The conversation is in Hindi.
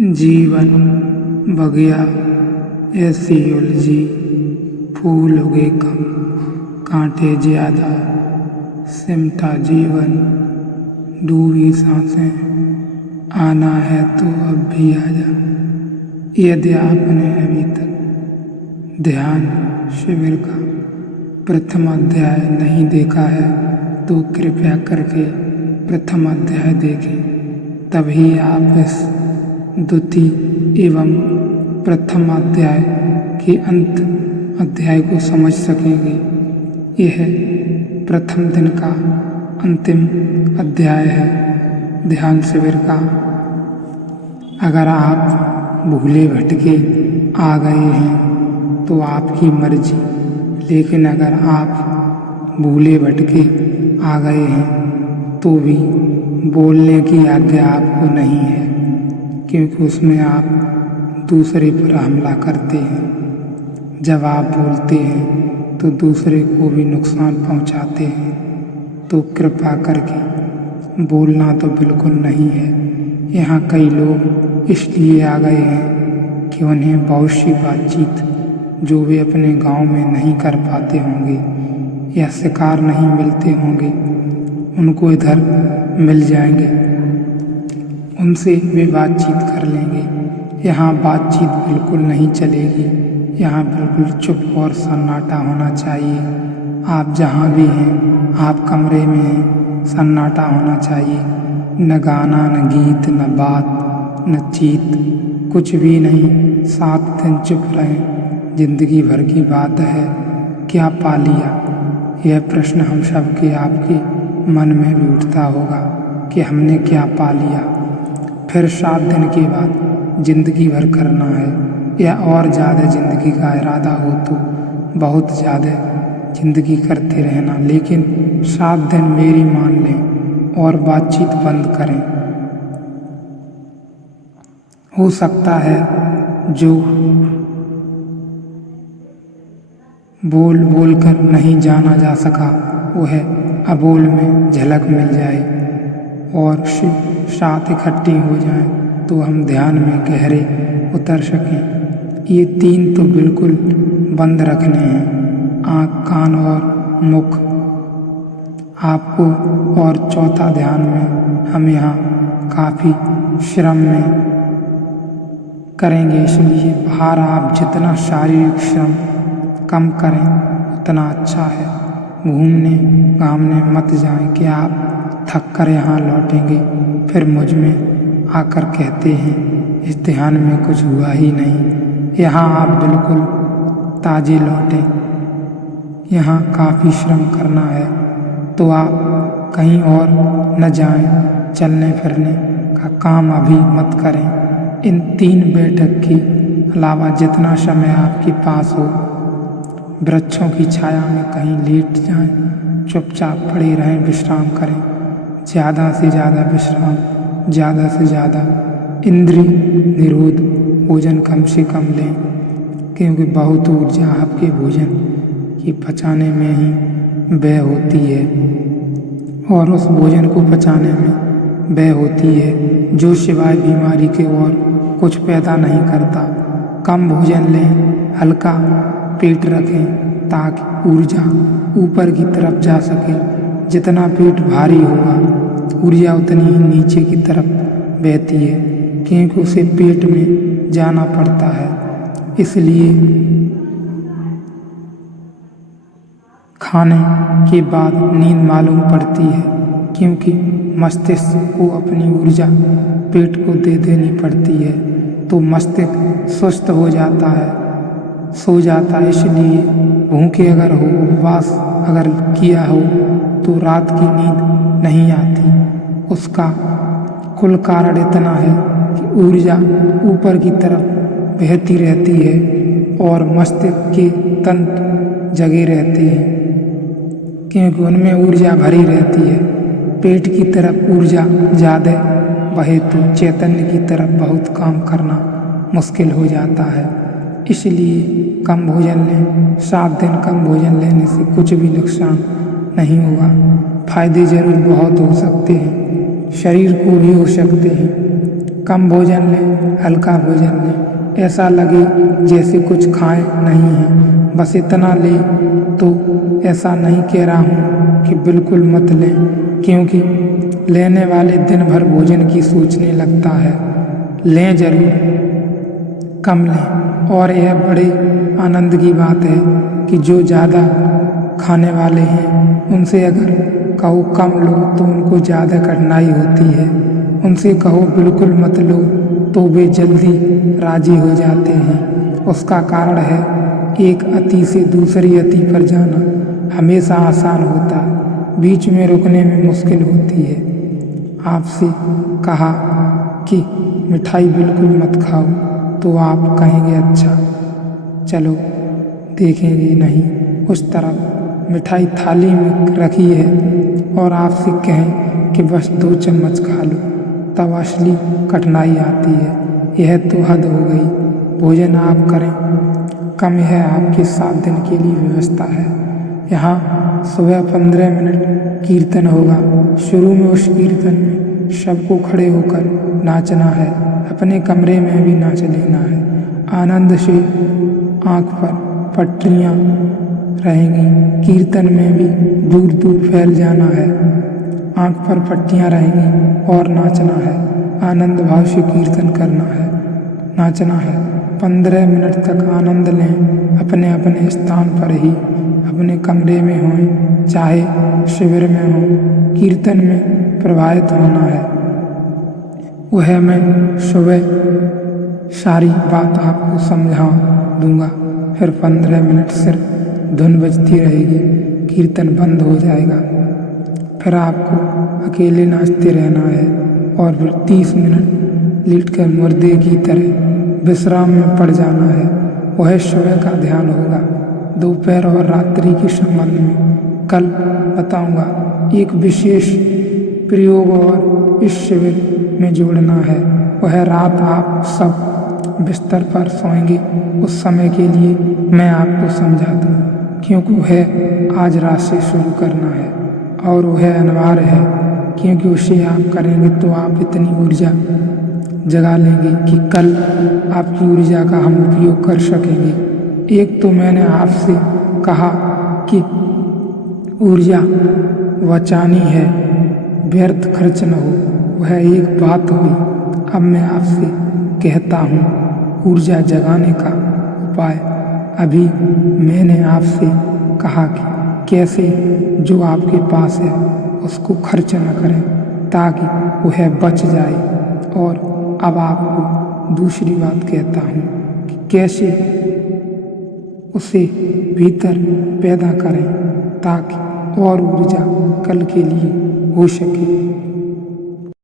जीवन बगिया ऐसी उलझी, फूल उगे कम कांटे ज्यादा, सिमटा जीवन डूबी सांसें, आना है तो अब भी आजा। यदि आपने अभी तक ध्यान शिविर का प्रथम अध्याय नहीं देखा है तो कृपया करके प्रथम अध्याय देखें, तभी आप इस द्वितीय एवं प्रथम अध्याय के अंत अध्याय को समझ सकेंगे। यह प्रथम दिन का अंतिम अध्याय है ध्यान शिविर का। अगर आप भूले भटके आ गए हैं तो आपकी मर्जी, लेकिन अगर आप भूले भटके आ गए हैं तो भी बोलने की आज्ञा आपको नहीं है, क्योंकि उसमें आप दूसरे पर हमला करते हैं। जब आप बोलते हैं तो दूसरे को भी नुकसान पहुंचाते हैं। तो कृपा करके बोलना तो बिल्कुल नहीं है। यहाँ कई लोग इसलिए आ गए हैं कि उन्हें बहुत सी बातचीत जो वे अपने गांव में नहीं कर पाते होंगे या शिकार नहीं मिलते होंगे, उनको इधर मिल जाएंगे, उनसे वे बातचीत कर लेंगे। यहाँ बातचीत बिल्कुल नहीं चलेगी। यहाँ बिल्कुल चुप और सन्नाटा होना चाहिए। आप जहाँ भी हैं, आप कमरे में हैं, सन्नाटा होना चाहिए। न गाना, न गीत, न बात, न चीत, कुछ भी नहीं। 7 दिन चुप रहें। जिंदगी भर की बात है, क्या पा लिया? यह प्रश्न हम सबके आपके मन में भी उठता होगा कि हमने क्या पा लिया। फिर 7 दिन के बाद जिंदगी भर करना है या और ज़्यादा जिंदगी का इरादा हो तो बहुत ज़्यादा जिंदगी करते रहना, लेकिन 7 दिन मेरी मान लें और बातचीत बंद करें। हो सकता है जो बोल बोल कर नहीं जाना जा सका वह अबोल में झलक मिल जाए और साथ इकट्ठी हो जाएं तो हम ध्यान में गहरे उतर सकें। ये 3 तो बिल्कुल बंद रखने हैं, आँख, कान और मुख आपको, और चौथा ध्यान में हम यहाँ काफ़ी श्रम में करेंगे, इसलिए बाहर आप जितना शारीरिक श्रम कम करें उतना अच्छा है। घूमने घामने मत जाएं कि आप थक कर यहाँ लौटेंगे, फिर मुझ में आकर कहते हैं इस ध्यान में कुछ हुआ ही नहीं। यहाँ आप बिल्कुल ताजे लौटें। यहाँ काफ़ी श्रम करना है तो आप कहीं और न जाएं। चलने फिरने का काम अभी मत करें। इन 3 बैठक के अलावा जितना समय आपके पास हो, वृक्षों की छाया में कहीं लेट जाएं, चुपचाप पड़े रहें, विश्राम करें। ज़्यादा से ज़्यादा विश्राम, ज़्यादा से ज़्यादा इंद्रिय निरोध भोजन कम से कम लें, क्योंकि बहुत ऊर्जा आपके भोजन की पचाने में ही व्यय होती है और उस भोजन को पचाने में व्यय होती है जो सिवाय बीमारी के और कुछ पैदा नहीं करता। कम भोजन लें, हल्का पेट रखें ताकि ऊर्जा ऊपर की तरफ जा सके। जितना पेट भारी होगा ऊर्जा उतनी ही नीचे की तरफ बहती है, क्योंकि उसे पेट में जाना पड़ता है। इसलिए खाने के बाद नींद मालूम पड़ती है, क्योंकि मस्तिष्क को अपनी ऊर्जा पेट को दे देनी पड़ती है, तो मस्तिष्क सुस्त हो जाता है, सो जाता है। इसलिए भूखे अगर हो, उपवास अगर किया हो तो रात की नींद नहीं आती। उसका कुल कारण इतना है कि ऊर्जा ऊपर की तरफ बहती रहती है और मस्तिष्क के तंत्र जगे रहते हैं, क्योंकि उनमें ऊर्जा भरी रहती है। पेट की तरफ ऊर्जा ज़्यादा बहे तो चैतन्य की तरफ बहुत काम करना मुश्किल हो जाता है। इसलिए कम भोजन लें। 7 दिन कम भोजन लेने से कुछ भी नुकसान नहीं होगा। फायदे जरूर बहुत हो सकते हैं, शरीर को भी हो सकते हैं, कम भोजन लें, हल्का भोजन लें, ऐसा लगे जैसे कुछ खाए नहीं हैं, बस इतना ले। तो ऐसा नहीं कह रहा हूँ कि बिल्कुल मत लें, क्योंकि लेने वाले दिन भर भोजन की सोचने लगता है। लें जरूर, कम लें। और यह बड़े आनंद की बात है कि जो ज़्यादा खाने वाले हैं उनसे अगर कहो कम लो तो उनको ज़्यादा कठिनाई होती है। उनसे कहो बिल्कुल मत लो तो वे जल्दी राजी हो जाते हैं। उसका कारण है एक अति से दूसरी अति पर जाना हमेशा आसान होता है, बीच में रुकने में मुश्किल होती है। आपसे कहा कि मिठाई बिल्कुल मत खाओ तो आप कहेंगे अच्छा चलो देखेंगे नहीं। उस तरफ मिठाई थाली में रखी है और आपसे कहें कि बस 2 चम्मच खा लो, तब असली कठिनाई आती है। यह तो हद हो गई। भोजन आप करें कम, यह आपके 7 दिन के लिए व्यवस्था है। यहाँ सुबह 15 मिनट कीर्तन होगा। शुरू में उस कीर्तन में सबको खड़े होकर नाचना है, अपने कमरे में भी नाच लेना है। आनंद से आँख पर पट्टियाँ रहेंगी, कीर्तन में भी दूर दूर फैल जाना है। आँख पर पट्टियाँ रहेंगी और नाचना है, आनंद भाव से कीर्तन करना है, नाचना है। 15 मिनट तक आनंद लें, अपने अपने स्थान पर ही, अपने कमरे में हों चाहे शिविर में हों, कीर्तन में प्रभावित होना है। वह मैं सुबह सारी बात आपको समझा दूंगा। फिर 15 मिनट सिर्फ धुन बजती रहेगी, कीर्तन बंद हो जाएगा। फिर आपको अकेले नाचते रहना है और फिर 30 मिनट लेटकर मुर्दे की तरह विश्राम में पड़ जाना है। वह सुबह का ध्यान होगा। दोपहर और रात्रि के संबंध में कल बताऊंगा। एक विशेष प्रयोग और इस शिविर में जोड़ना है। वह रात आप सब बिस्तर पर सोएंगे उस समय के लिए मैं आपको समझा दूँ, क्योंकि वह आज रात से शुरू करना है और वह अनिवार्य है, क्योंकि उसे आप करेंगे तो आप इतनी ऊर्जा जगा लेंगे कि कल आपकी ऊर्जा का हम उपयोग कर सकेंगे। एक तो मैंने आपसे कहा कि ऊर्जा बचानी है, व्यर्थ खर्च न हो, वह एक बात हुई। अब मैं आपसे कहता हूँ ऊर्जा जगाने का उपाय। अभी मैंने आपसे कहा कि कैसे जो आपके पास है उसको खर्च न करें ताकि वह बच जाए। और अब आपको दूसरी बात कहता हूँ कि कैसे उसे भीतर पैदा करें ताकि और ऊर्जा कल के लिए हो सके।